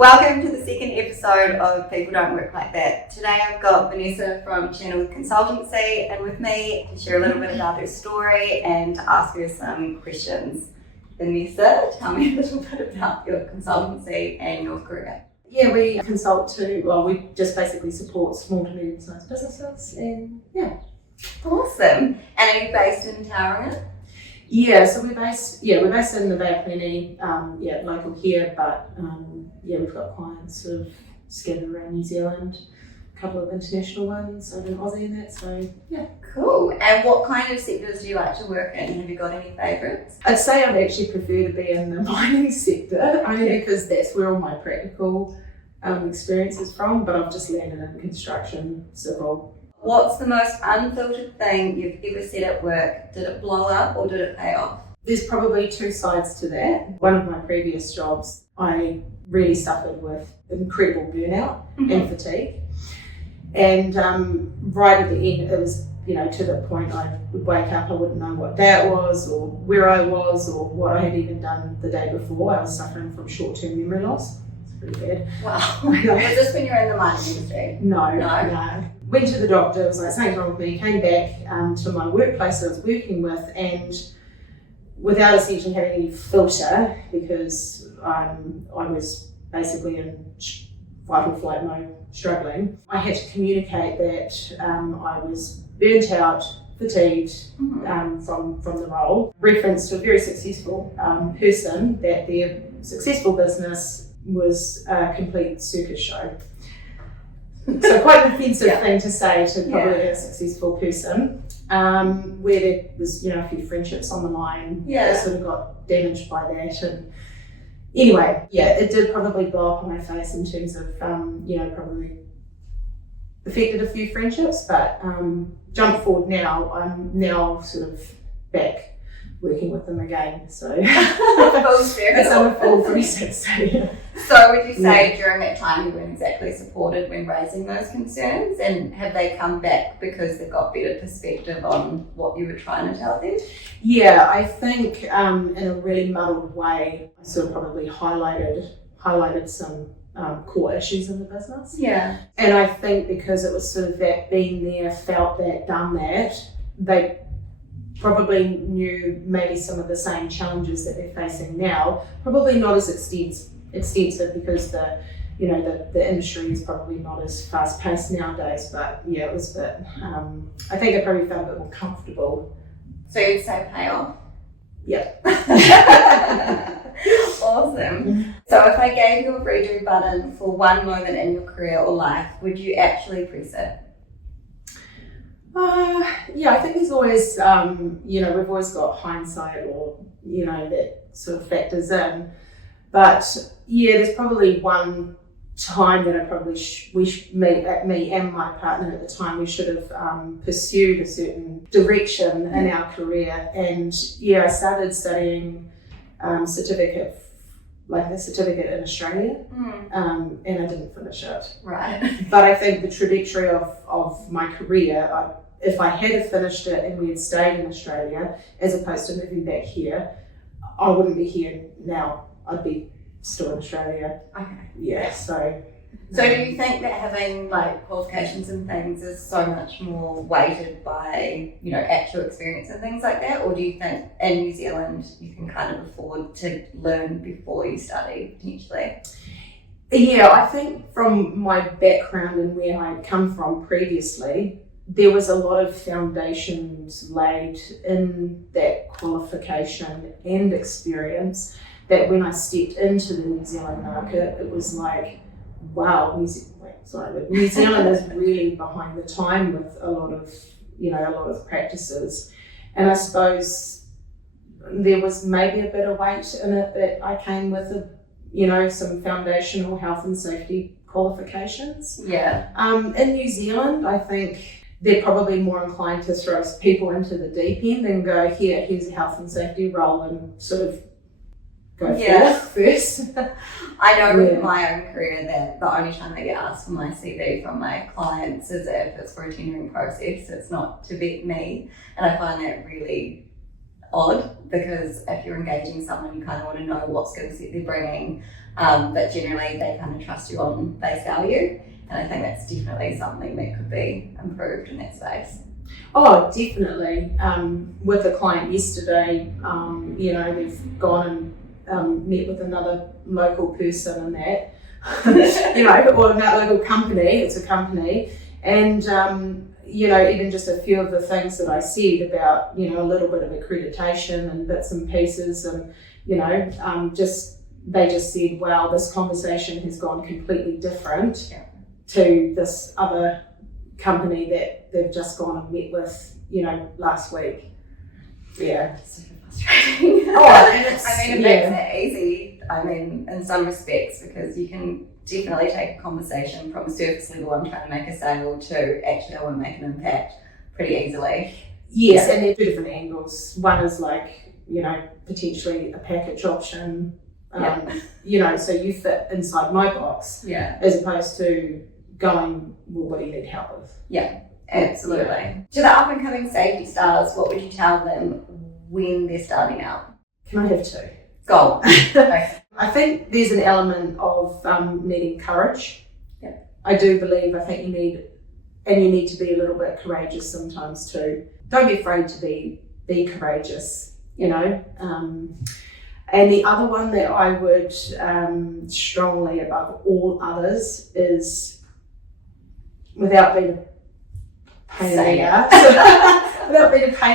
Welcome to the second episode of People Don't Work Like That. Today I've got Vanessa from Channel Consultancy and with me to share a little bit about her story and to ask her some questions. Vanessa, tell me a little bit about your consultancy and your career. Yeah, we consult we just basically support small to medium-sized businesses and yeah. Awesome. And are you based in Tauranga? Yeah, so we're based in the Bay of Plenty, local here, but we've got clients sort of scattered around New Zealand, a couple of international ones over in Aussie and that, so yeah. Cool. And what kind of sectors do you like to work in? Have you got any favourites? I'd say I'd actually prefer to be in the mining sector, only because that's where all my practical experience is from, but I've just landed in construction, civil. What's the most unfiltered thing you've ever said at work? Did it blow up or did it pay off? There's probably two sides to that. One of my previous jobs, I really suffered with incredible burnout and fatigue. And right at the end, it was, to the point I would wake up, I wouldn't know what day it was or where I was or what I had even done the day before. I was suffering from short-term memory loss. It's pretty bad. Wow. Was this when you were in the mining industry? No. Went to the doctor, was like, something's wrong with me, came back to my workplace I was working with, and without essentially having any filter, because I was basically in fight or flight mode, struggling, I had to communicate that I was burnt out, fatigued from the role. Reference to a very successful person, that their successful business was a complete circus show. So quite an offensive thing to say to probably a successful person, where there was, a few friendships on the line that sort of got damaged by that. And anyway, it did probably blow up on my face in terms of, probably affected a few friendships, but jump forward now, I'm now sort of back working with them again. So it's on a full 360. So would you say during that time you weren't exactly supported when raising those concerns, and have they come back because they've got better perspective on what you were trying to tell them? Yeah, I think in a really muddled way, I sort of probably highlighted some core issues in the business. Yeah. And I think because it was sort of that being there, felt that, done that, they probably knew maybe some of the same challenges that they're facing now, probably not as extensive because the industry is probably not as fast paced nowadays, but it was a bit, I think I probably felt a bit more comfortable. So you'd say payoff? Yeah. Awesome. So if I gave you a redo button for one moment in your career or life, would you actually press it? I think there's always, we've always got hindsight or, that sort of factors in. But there's probably one time that I probably me and my partner at the time, we should have pursued a certain direction in our career. And I started studying a certificate in Australia, and I didn't finish it. Right. But I think the trajectory of my career, if I had have finished it and we had stayed in Australia, as opposed to moving back here, I wouldn't be here now. I'd be still in Australia. Okay. Yeah, so do you think that having qualifications and things is so much more weighted by, actual experience and things like that? Or do you think in New Zealand you can kind of afford to learn before you study, potentially? Yeah, I think from my background and where I'd come from previously, there was a lot of foundations laid in that qualification and experience that when I stepped into the New Zealand market, it was like, wow, New Zealand is really behind the time with a lot of practices. And I suppose there was maybe a bit of weight in it that I came with, some foundational health and safety qualifications. Yeah. In New Zealand, I think they're probably more inclined to throw people into the deep end and go, here's a health and safety role, and sort of go forth first. I know with my own career that the only time I get asked for my CV from my clients is if it's for a tendering process. It's not to vet me, and I find that really odd, because if you're engaging someone, you kind of want to know what skill set they're bringing, but generally they kind of trust you on face value, and I think that's definitely something that could be improved in that space. Oh, definitely. With a client yesterday, we've gone and met with another local person and that, or another local company, it's a company, and even just a few of the things that I said about, a little bit of accreditation and bits and pieces, and, they just said, wow, this conversation has gone completely different to this other company that they've just gone and met with, last week. Yeah. It's super frustrating. It makes it easy, in some respects, because you can definitely take a conversation from a surface level, I'm trying to make a sale, to actually I want to make an impact pretty easily. Yes, and they're two different angles. One is like, potentially a package option, so you fit inside my box, as opposed to going, well, what do you need help with? Yeah, absolutely. Yeah. To the up-and-coming safety stars, what would you tell them when they're starting out? Can I have two? Go. Okay. I think there's an element of needing courage. Yeah. I do believe, I think you need to be a little bit courageous sometimes too. Don't be afraid to be courageous, And the other one that I would strongly above all others is, without being a pain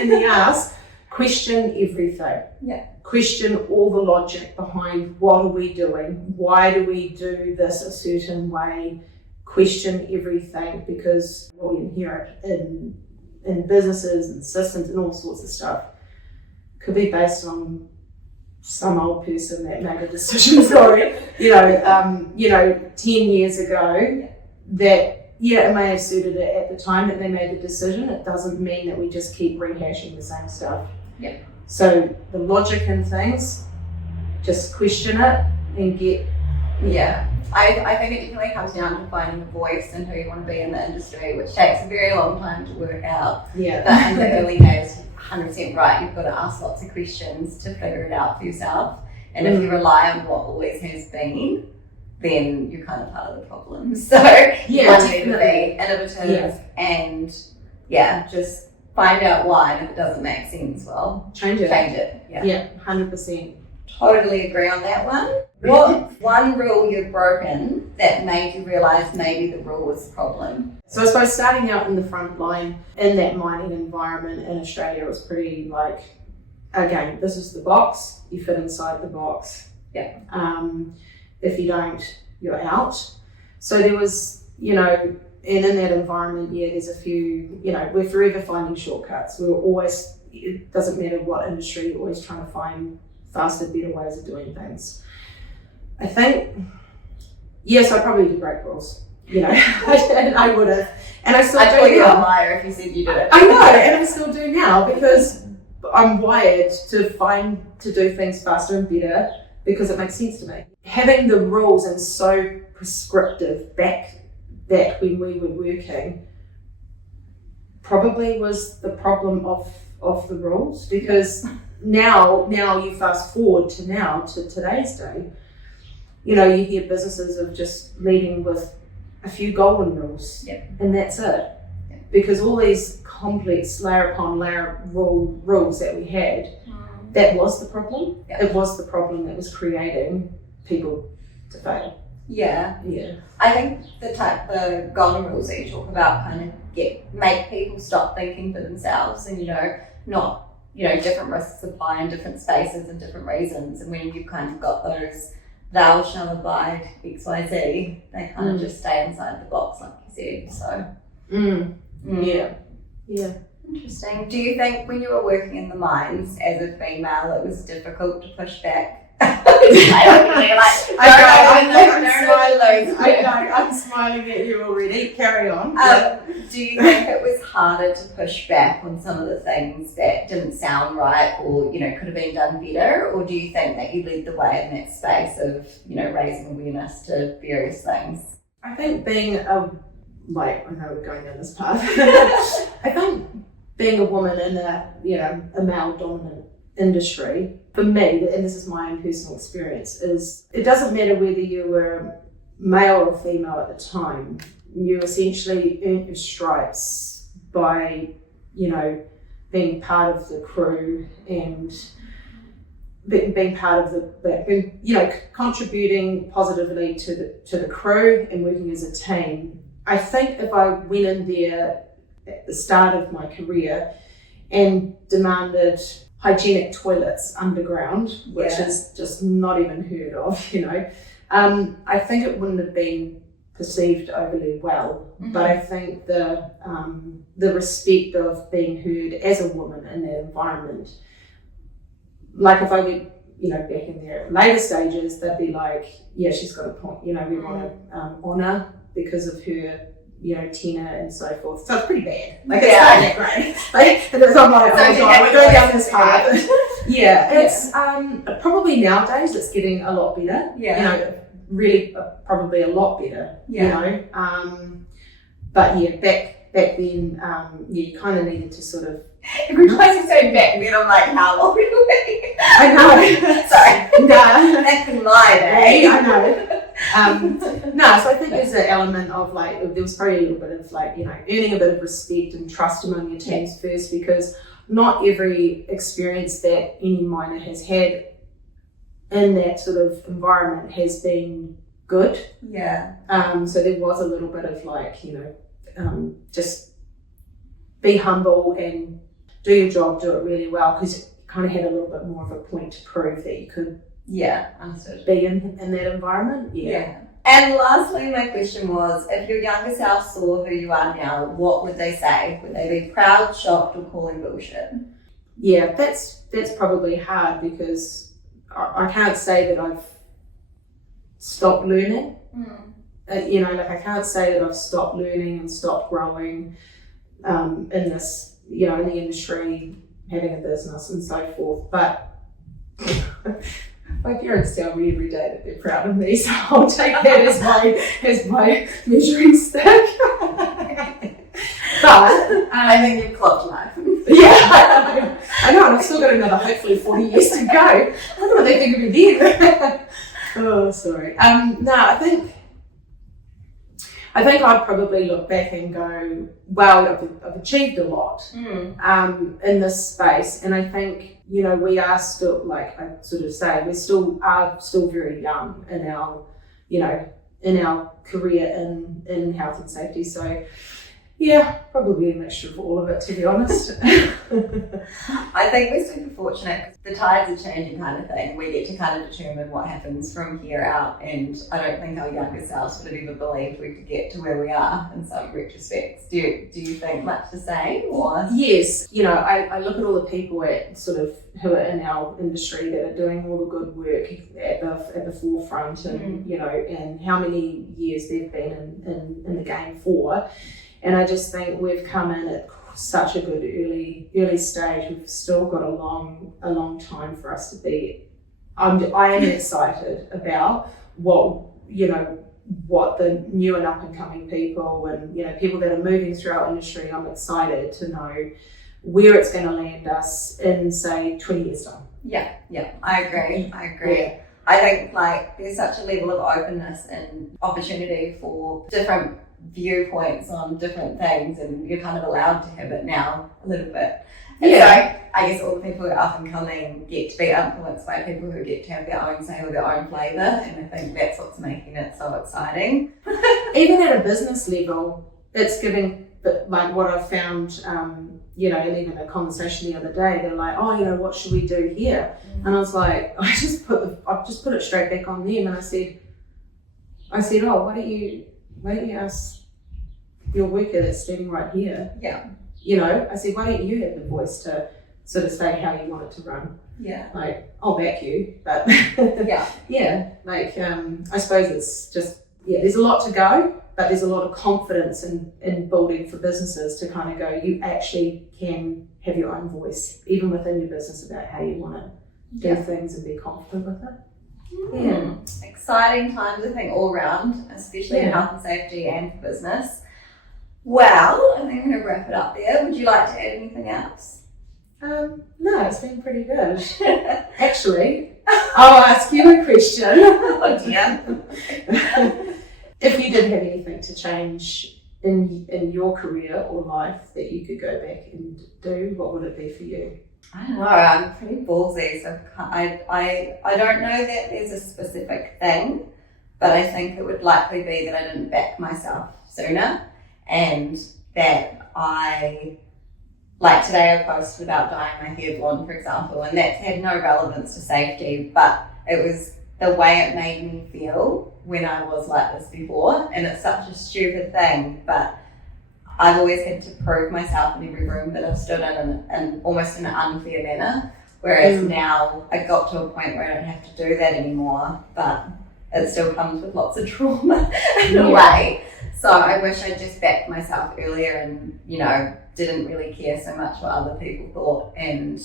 in the ass, question everything. Yeah. Question all the logic behind what are we doing? Why do we do this a certain way? Question everything, because what we inherit in businesses and systems and all sorts of stuff could be based on some old person that made a decision, 10 years ago that, it may have suited it at the time that they made the decision. It doesn't mean that we just keep rehashing the same stuff. Yeah. So the logic in things, just question it and get... Yeah. I think it definitely comes down to finding a voice and who you want to be in the industry, which takes a very long time to work out. Yeah. But in the early days, 100% right, you've got to ask lots of questions to figure it out for yourself. And if you rely on what always has been, then you're kind of part of the problem. So you need to be innovative and just find out why, and if it doesn't make sense, well, change it. Yeah, 100%. Totally agree on that one. What one rule you've broken that made you realise maybe the rule was the problem? So I suppose starting out in the front line in that mining environment in Australia was pretty again, this is the box, you fit inside the box. Yeah. If you don't, you're out. So there was, and in that environment, there's a few, we're forever finding shortcuts. We're always, it doesn't matter what industry, you're always trying to find faster, better ways of doing things. I think, yes, I probably did break rules. I would have. And I still do. I'd call you a liar if you said you did it. I know, and I still do now, because I'm wired to do things faster and better, because it makes sense to me. Having the rules and so prescriptive back when we were working probably was the problem of the rules, because now you fast forward to today's day, you hear businesses of just leading with a few golden rules, and that's it. Because all these complex layer upon layer rules that we had, that was the problem. It was the problem that was creating people to fail. Yeah. I think the golden rules that you talk about kind of make people stop thinking for themselves, and not different risks apply in different spaces and different reasons. And when you've kind of got those thou shall abide XYZ, they kind of just stay inside the box, like you said. So yeah. Interesting. Do you think when you were working in the mines as a female, it was difficult to push back? I'm smiling at you already. Carry on. Do you think it was harder to push back on some of the things that didn't sound right, or could have been done better, or do you think that you led the way in that space of raising awareness to various things? I think being I know we're going down this path. I think being a woman in a male dominant industry, for me, and this is my own personal experience, is it doesn't matter whether you were male or female at the time, you essentially earned your stripes by, being part of the crew and being part of contributing positively to the crew and working as a team. I think if I went in there at the start of my career and demanded hygienic toilets underground, which is just not even heard of, I think it wouldn't have been perceived overly well. Mm-hmm. But I think the respect of being heard as a woman in that environment, like if I went, back in their later stages, they'd be like, yeah, she's got a point. We want to honour because of her, tenure and so forth. So it's pretty bad. Like, it's not that great. I'm like, oh my God, we're going down this path. It's probably nowadays it's getting a lot better. Really probably a lot better. But back then, you kind of needed to sort of. Every time you say back then, I'm like, how old are we? I know. Sorry. No. Back in my day. I know. So I think there's an element of there was probably a little bit of earning a bit of respect and trust among your teams first, because not every experience that any miner has had in that sort of environment has been good. So there was a little bit of just be humble and do your job, do it really well, because you kind of had a little bit more of a point to prove that you could understood. Be in that environment. And lastly, my question was, if your younger self saw who you are now, what would they say? Would they be proud, shocked, or calling bullshit? Yeah, that's probably hard, because I can't say that I've stopped learning. I can't say that I've stopped learning and stopped growing in this, in the industry, having a business and so forth. But my parents tell me every day that they're proud of me, so I'll take that as my measuring stick. But I think you've clocked life. I know, and I've still got another hopefully 40 years to go. I don't know what they think of me then. Oh, sorry. I think I'd probably look back and go, well, I've achieved a lot in this space. And I think, we are still, like I sort of say, we are still very young in our, in our career in health and safety. So, probably a mixture of all of it, to be honest. I think we're super fortunate. The tides are changing kind of thing. We get to kind of determine what happens from here out, and I don't think our younger selves would have ever believed we could get to where we are in some retrospects. Do you think much the same? Or? Yes. I look at all the people who are in our industry that are doing all the good work at the forefront, and and how many years they've been in the game for. And I just think we've come in at such a good early stage. We've still got a long time for us to be. I am excited about what the new and up and coming people and people that are moving through our industry. I'm excited to know where it's going to land us in, say, 20 years time. I agree. I think there's such a level of openness and opportunity for different viewpoints on different things, and you're kind of allowed to have it now a little bit. And so I guess all the people who are up and coming get to be influenced by people who get to have their own say or their own flavour, and I think that's what's making it so exciting. Even at a business level, it's giving, like what I've found, and even a conversation the other day, they're like, oh, what should we do here? And I was like, I just put it straight back on them, and I said, oh, why don't you ask your worker that's standing right here? I said, why don't you have the voice to sort of say how you want it to run? I'll back you, but I suppose it's just, there's a lot to go, but there's a lot of confidence in building for businesses to kind of go, you actually can have your own voice, even within your business, about how you want to do things and be confident with it. Exciting times, I think, all around, especially in health and safety and for business. Well, I think I'm going to wrap it up there. Would you like to add anything else? No, it's been pretty good. Actually, I'll ask you a question. Oh dear. If you did have anything to change in your career or life that you could go back and do, what would it be for you? I don't know, I'm pretty ballsy, so I don't know that there's a specific thing, but I think it would likely be that I didn't back myself sooner, and that like today I posted about dyeing my hair blonde, for example, and that had no relevance to safety, but it was the way it made me feel when I was like this before, and it's such a stupid thing, but I've always had to prove myself in every room that I've stood in and almost in an unfair manner, whereas now I got to a point where I don't have to do that anymore, but it still comes with lots of trauma in a way. So I wish I'd just backed myself earlier and, didn't really care so much what other people thought, and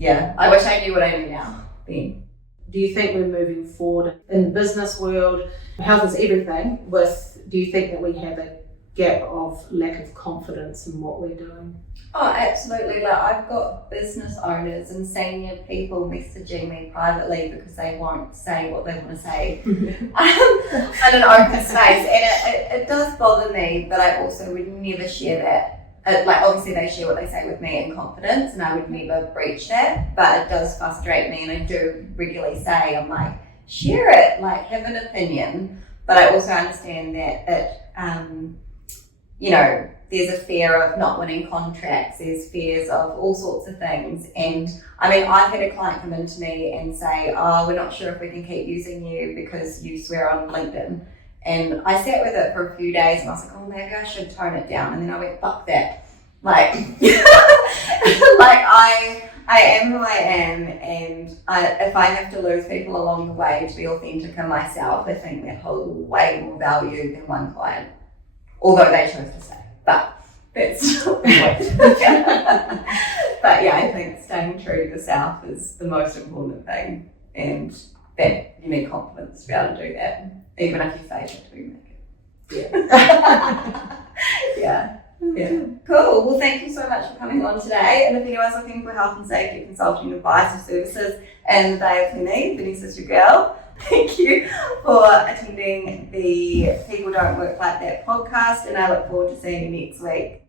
I wish I knew what I knew now then. Do you think we're moving forward in the business world? Health is everything. Do you think that we have a gap of lack of confidence in what we're doing? Oh, absolutely. Like, I've got business owners and senior people messaging me privately because they won't say what they want to say in an open space, and it does bother me, but I also would never share that. Obviously they share what they say with me in confidence, and I would never breach that, but it does frustrate me, and I do regularly say, I'm like, share it, like, have an opinion, but I also understand that there's a fear of not winning contracts, there's fears of all sorts of things, and I've had a client come into me and say, oh, we're not sure if we can keep using you because you swear on LinkedIn. And I sat with it for a few days and I was like, oh, maybe I should tone it down. And then I went, fuck that. I am who I am, and if I have to lose people along the way to be authentic in myself, I think that holds way more value than one client, although they chose to say. But that's not the point. But yeah, I think staying true to yourself is the most important thing, and that you need confidence to be able to do that, even if you fake it to be naked. Yeah. Yeah. Cool. Well, thank you so much for coming on today. And if anyone's looking for health and safety consulting advice or services in the Bay of Plenty, Vanessa's your girl. Thank you for attending the People Don't Work Like That podcast, and I look forward to seeing you next week.